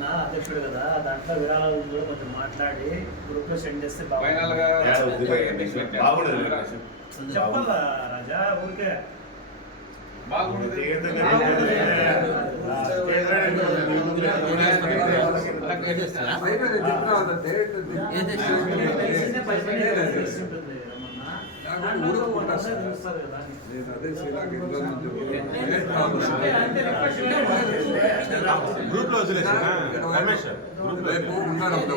నా అధ్యక్షుడు కదా, దాంట్లో విరాళాలు కొంచెం మాట్లాడి గ్రూప్ లో సెండ్ చేస్తే చెప్పాలా రాజా ఊరికే గ్రూప్ లో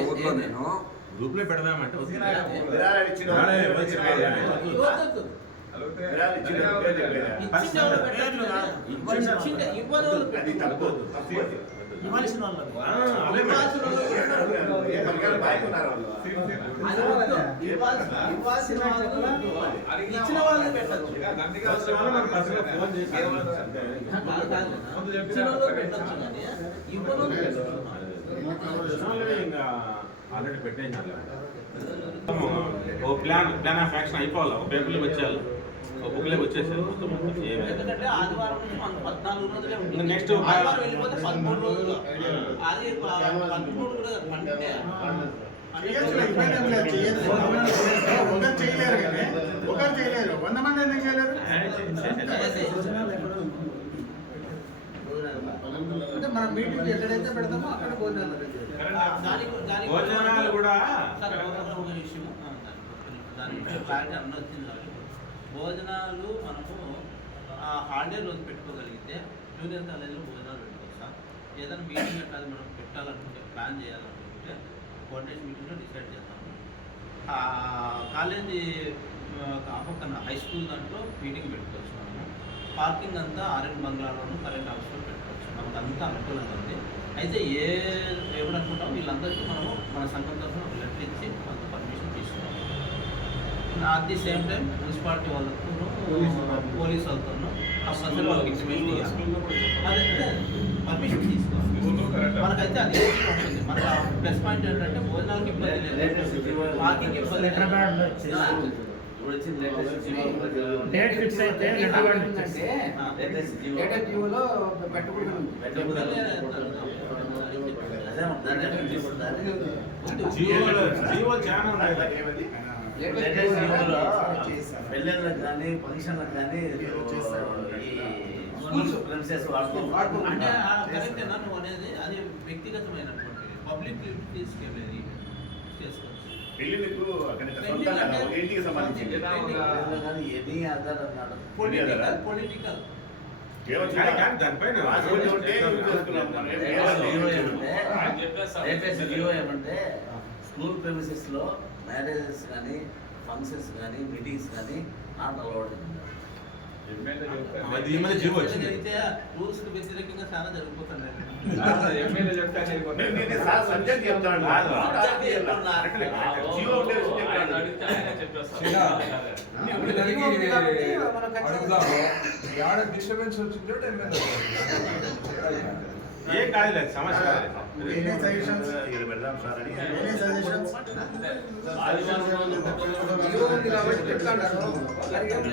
ఊర్లో నేను గ్రూప్ లో పెడదామంటే ఇవ్వాల్సిన వాళ్ళు ఇచ్చిన వాళ్ళు పెట్టచ్చు, ఇంకా ఆల్రెడీ పెట్టేసాను. ఓ ప్లాన్ ఆఫ్ యాక్షన్ అయిపోవాలి. ఒక పేపర్లో వచ్చేయాలి, ఒక బుక్లో వచ్చేసారు మొత్తం ఎందుకంటే ఆదివారం నుంచి మనం 14 రోజులే ఉంటుంది. నెక్స్ట్ ఆదివారం వెళ్ళిపోతే 13 రోజులు, అది 13 కూడా అంటే ఒకరు చేయలేరు, 100 మంది ఎందుకు చేయలేరు? అంటే మనం మీటింగ్ ఎక్కడైతే పెడతామో అక్కడ భోజనాలు కూడా క్లారిటీ అన్న వచ్చింది. భోజనాలు మనము హాలిడే రోజు పెట్టుకోగలిగితే జూనియర్ కాలేజీలో భోజనాలు పెట్టుకోవచ్చా? ఏదైనా మీటింగ్ ఎట్లా మనం పెట్టాలనుకుంటే, ప్లాన్ చేయాలనుకుంటే కోఆర్డినేషన్ మీటింగ్లో డిసైడ్ చేద్దాము. కాలేజీ పక్కన హై స్కూల్ దాంట్లో మీటింగ్ పెట్టుకోవచ్చు. మనము పార్కింగ్ అంతా ఆర్ఎన్ బంగ్లాలోను కరెంట్ హౌస్లో పెట్టుకోవచ్చు. మనకు అంతా అనుకూలంగా ఉంది. అయితే ఎవరనుకుంటాం వీళ్ళందరికీ మనము మన సంఘం తరఫున ఒక లెటర్ ఇచ్చి కొంత పర్మిషన్ తీసుకోవాలి. At the same time municipality వాళ్ళతో పోలీస్ వాళ్ళతో కంపల్సరీ వాళ్ళకి ఇంటిమేషన్ ఇవ్వాలి. అదే పర్మిషన్ తీసుకోవాలి. మనకైతే అది ఉంటుంది. మన ప్లస్ పాయింట్ ఏంటంటే భోజనాలకు ఇబ్బంది లేదు, పార్కింగ్ ఇబ్బంది డేట్ ఫిక్స్ అయితే పెళ్ళిళ్ళకి కానీ ఫంక్షన్లకు కానీ స్కూల్స్ ప్రిన్సెస్ వాడుకో అంటే కరెక్టేనా నువ్వు అనేది? అది వ్యక్తిగతమైనటువంటి పబ్లిక్ తీసుకెళ్ళేది చేసుకోవచ్చు. పెళ్లిలకు ఇంటికి సంబంధించి ఎనీ అదర్ అన్నాడు పొలిటికల్ ఏమంటే స్కూల్ ప్రెమిసెస్ లో మ్యారేజెస్ కానీ ఫంక్షన్స్ కానీ మీటింగ్స్ కానీ నాట్ అలౌడ్. రూల్స్ వ్యతిరేకంగా చాలా జరిగిపోతున్నాయి. డిస్టర్బెన్స్ వచ్చిందో ఏం కాదు సమస్య కాబట్టి